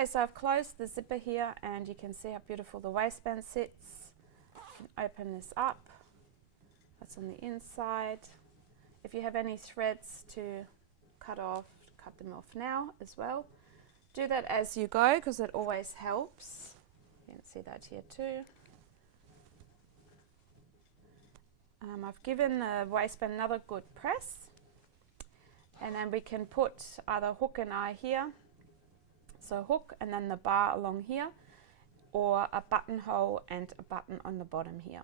Okay, so I've closed the zipper here and you can see how beautiful the waistband sits. You can open this up. That's on the inside. If you have any threads to cut off, cut them off now as well. Do that as you go because it always helps. You can see that here too. I've given the waistband another good press, and then we can put either hook and eye here, so hook and then the bar along here, or a buttonhole and a button on the bottom here.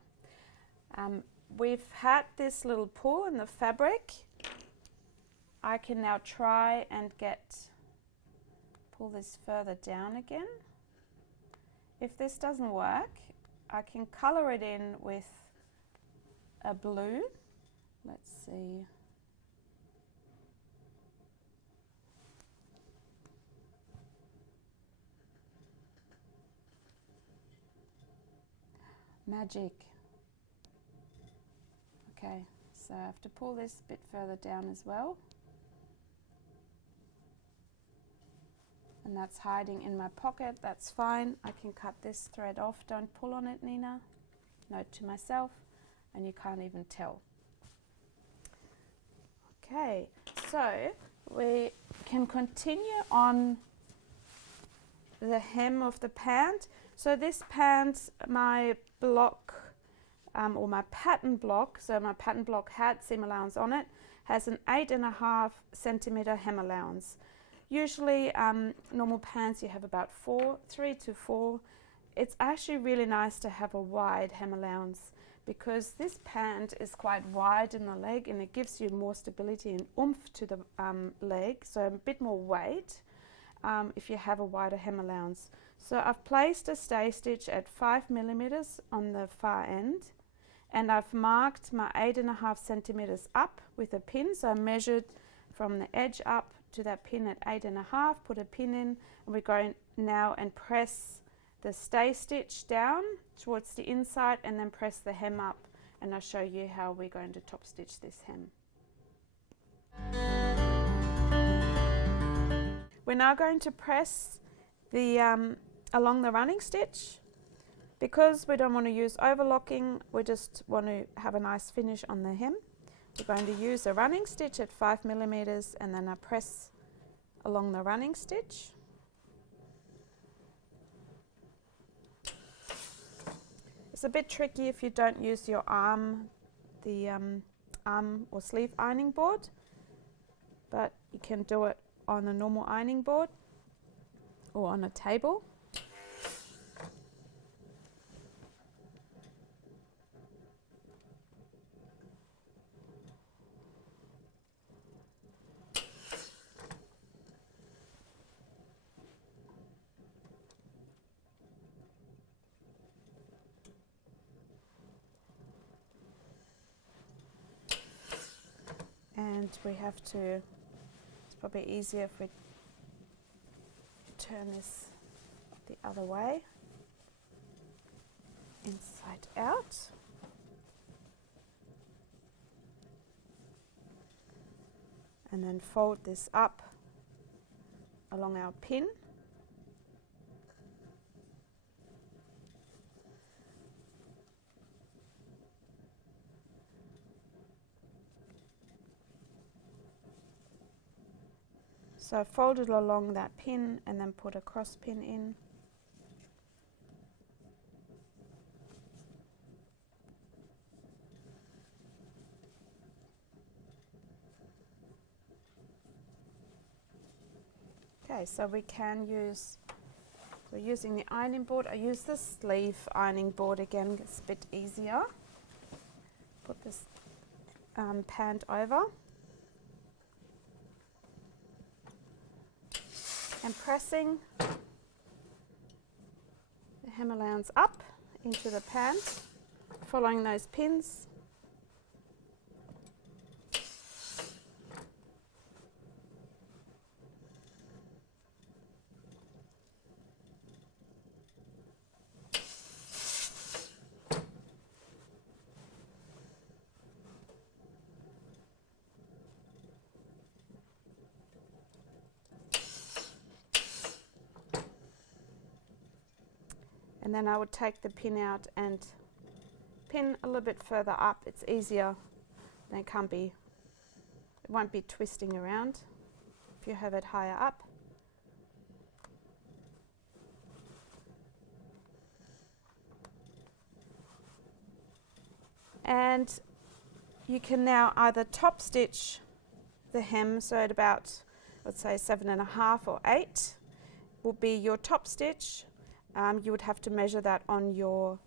We've had this little pull in the fabric. I can now try and pull this further down again. If this doesn't work, I can color it in with a blue. Let's see. Magic. Okay, so I have to pull this a bit further down as well. And that's hiding in my pocket, that's fine. I can cut this thread off. Don't pull on it, Nina. Note to myself, and you can't even tell. Okay, so we can continue on the hem of the pant. So this pant, my block, or my pattern block, so my pattern block had seam allowance on it, has an 8.5 centimeter hem allowance. Usually normal pants you have about 3 to 4. It's actually really nice to have a wide hem allowance because this pant is quite wide in the leg and it gives you more stability and oomph to the leg, so a bit more weight if you have a wider hem allowance. So I've placed a stay stitch at 5 millimeters on the far end, and I've marked my 8.5 centimeters up with a pin. So I measured from the edge up to that pin at 8.5, put a pin in, and we're going now and press the stay stitch down towards the inside and then press the hem up, and I'll show you how we're going to top stitch this hem. We're now going to press the along the running stitch. Because we don't want to use overlocking, we just want to have a nice finish on the hem. We're going to use a running stitch at 5 millimeters and then I press along the running stitch. It's a bit tricky if you don't use your arm or sleeve ironing board, but you can do it on a normal ironing board or on a table. And we have to, it's probably easier if we turn this the other way, inside out. And then fold this up along our pin. So fold it along that pin and then put a cross pin in. Okay, so we're using the ironing board. I use the sleeve ironing board again, it's a bit easier. Put this pant over. And pressing the hem allowance up into the pant, following those pins. And then I would take the pin out and pin a little bit further up. It's easier. Then it won't be twisting around if you have it higher up. And you can now either top stitch the hem, so at about, let's say 7.5 or 8 will be your top stitch. You would have to measure that on your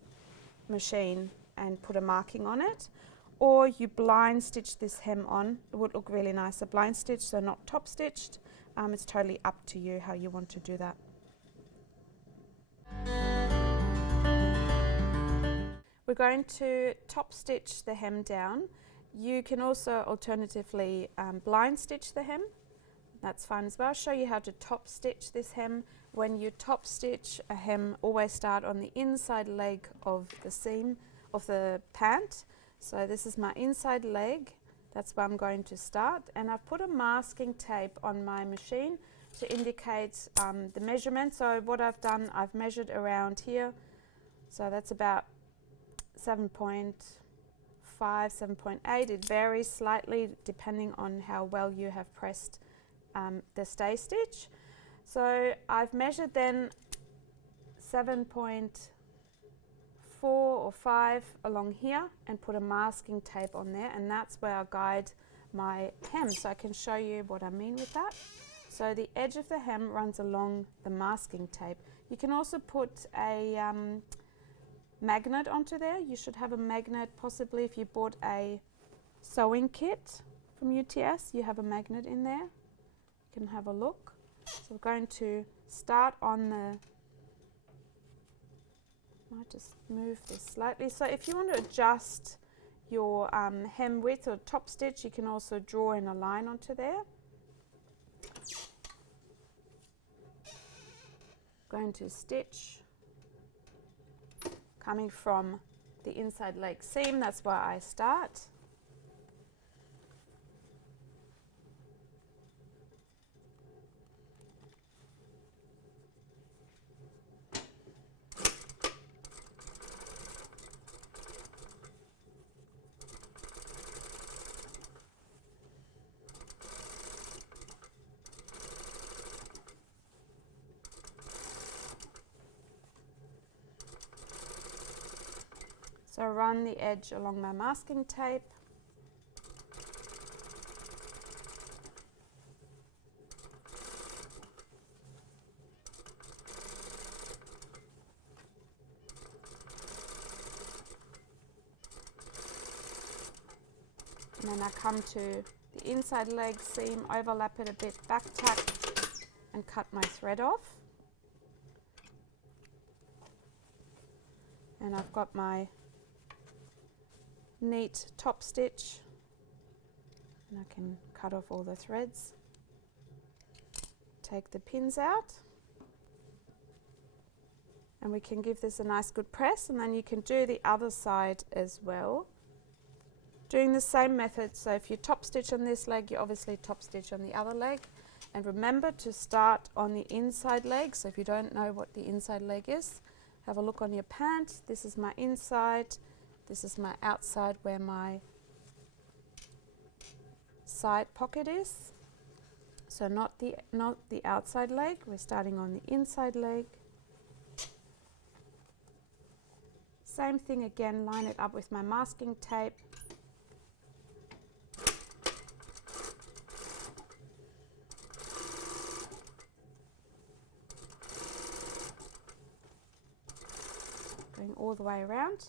machine and put a marking on it, or you blind stitch this hem on. It would look really nice, a blind stitch, so not top stitched. It's totally up to you how you want to do that. We're going to top stitch the hem down. You can also alternatively blind stitch the hem. That's fine as well. I'll show you how to top stitch this hem. When you top stitch a hem, always start on the inside leg of the seam of the pant. So this is my inside leg. That's where I'm going to start. And I've put a masking tape on my machine to indicate the measurement. So what I've done, I've measured around here. So that's about 7.5, 7.8. It varies slightly depending on how well you have pressed the stay stitch. So I've measured then 7.4 or 5 along here and put a masking tape on there, and that's where I guide my hem. So I can show you what I mean with that. So the edge of the hem runs along the masking tape. You can also put a magnet onto there. You should have a magnet, possibly if you bought a sewing kit from UTS, you have a magnet in there. You can have a look. So we're going to start on the, might just move this slightly. So if you want to adjust your hem width or top stitch, you can also draw in a line onto there. Going to stitch, coming from the inside leg seam, that's where I start. So run the edge along my masking tape. And then I come to the inside leg seam, overlap it a bit, back tuck, and cut my thread off. And I've got my neat top stitch, and I can cut off all the threads, take the pins out, and we can give this a nice good press, and then you can do the other side as well doing the same method. So if you top stitch on this leg, you obviously top stitch on the other leg, and remember to start on the inside leg. So if you don't know what the inside leg is, have a look on your pant. This is my inside. This is my outside where my side pocket is. So not the outside leg, we're starting on the inside leg. Same thing again, line it up with my masking tape. Going all the way around.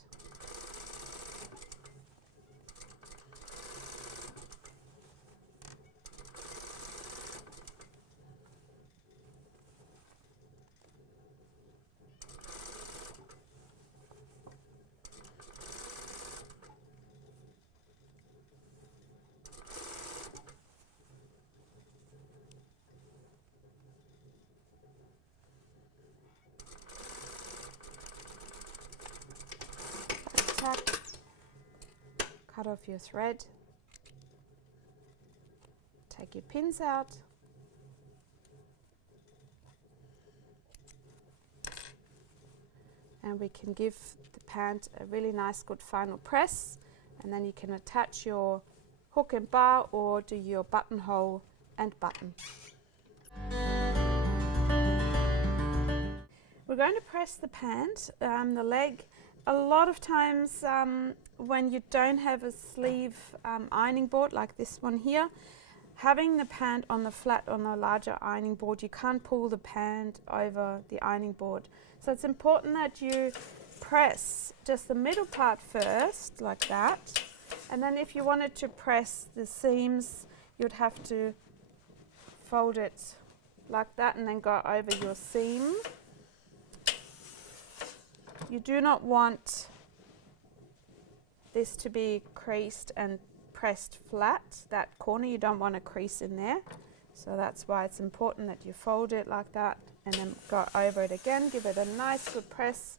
Tack, cut off your thread, take your pins out, and we can give the pant a really nice good final press, and then you can attach your hook and bar or do your buttonhole and button. We're going to press the pant, the leg. A lot of times when you don't have a sleeve ironing board like this one here, having the pant on the flat on a larger ironing board, you can't pull the pant over the ironing board. So it's important that you press just the middle part first, like that. And then if you wanted to press the seams, you'd have to fold it like that and then go over your seam. You do not want this to be creased and pressed flat. That corner, you don't want a crease in there. So that's why it's important that you fold it like that and then go over it again. Give it a nice good press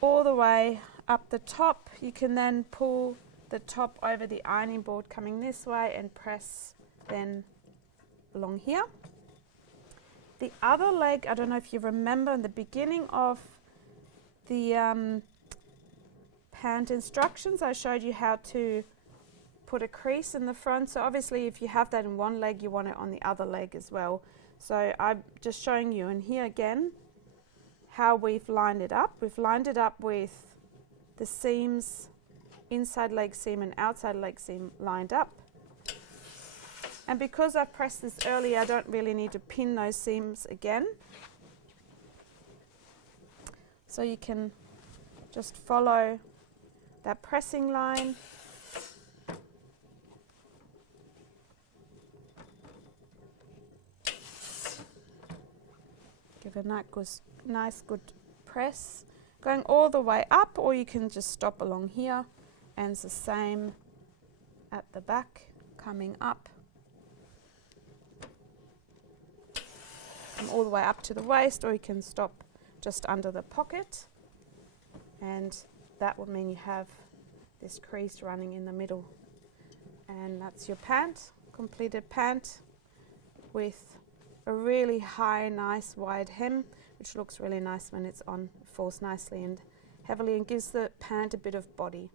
all the way up the top. You can then pull the top over the ironing board coming this way and press then along here. The other leg, I don't know if you remember in the beginning of the pant instructions, I showed you how to put a crease in the front. So obviously if you have that in one leg, you want it on the other leg as well. So I'm just showing you in here again how we've lined it up. We've lined it up with the seams, inside leg seam and outside leg seam lined up. And because I've pressed this earlier, I don't really need to pin those seams again. So you can just follow that pressing line. Give a nice good press, going all the way up, or you can just stop along here, and it's the same at the back, coming up. Come all the way up to the waist, or you can stop just under the pocket, and that would mean you have this crease running in the middle. And that's your pant, completed pant with a really high, nice wide hem, which looks really nice when it's on. It falls nicely and heavily and gives the pant a bit of body.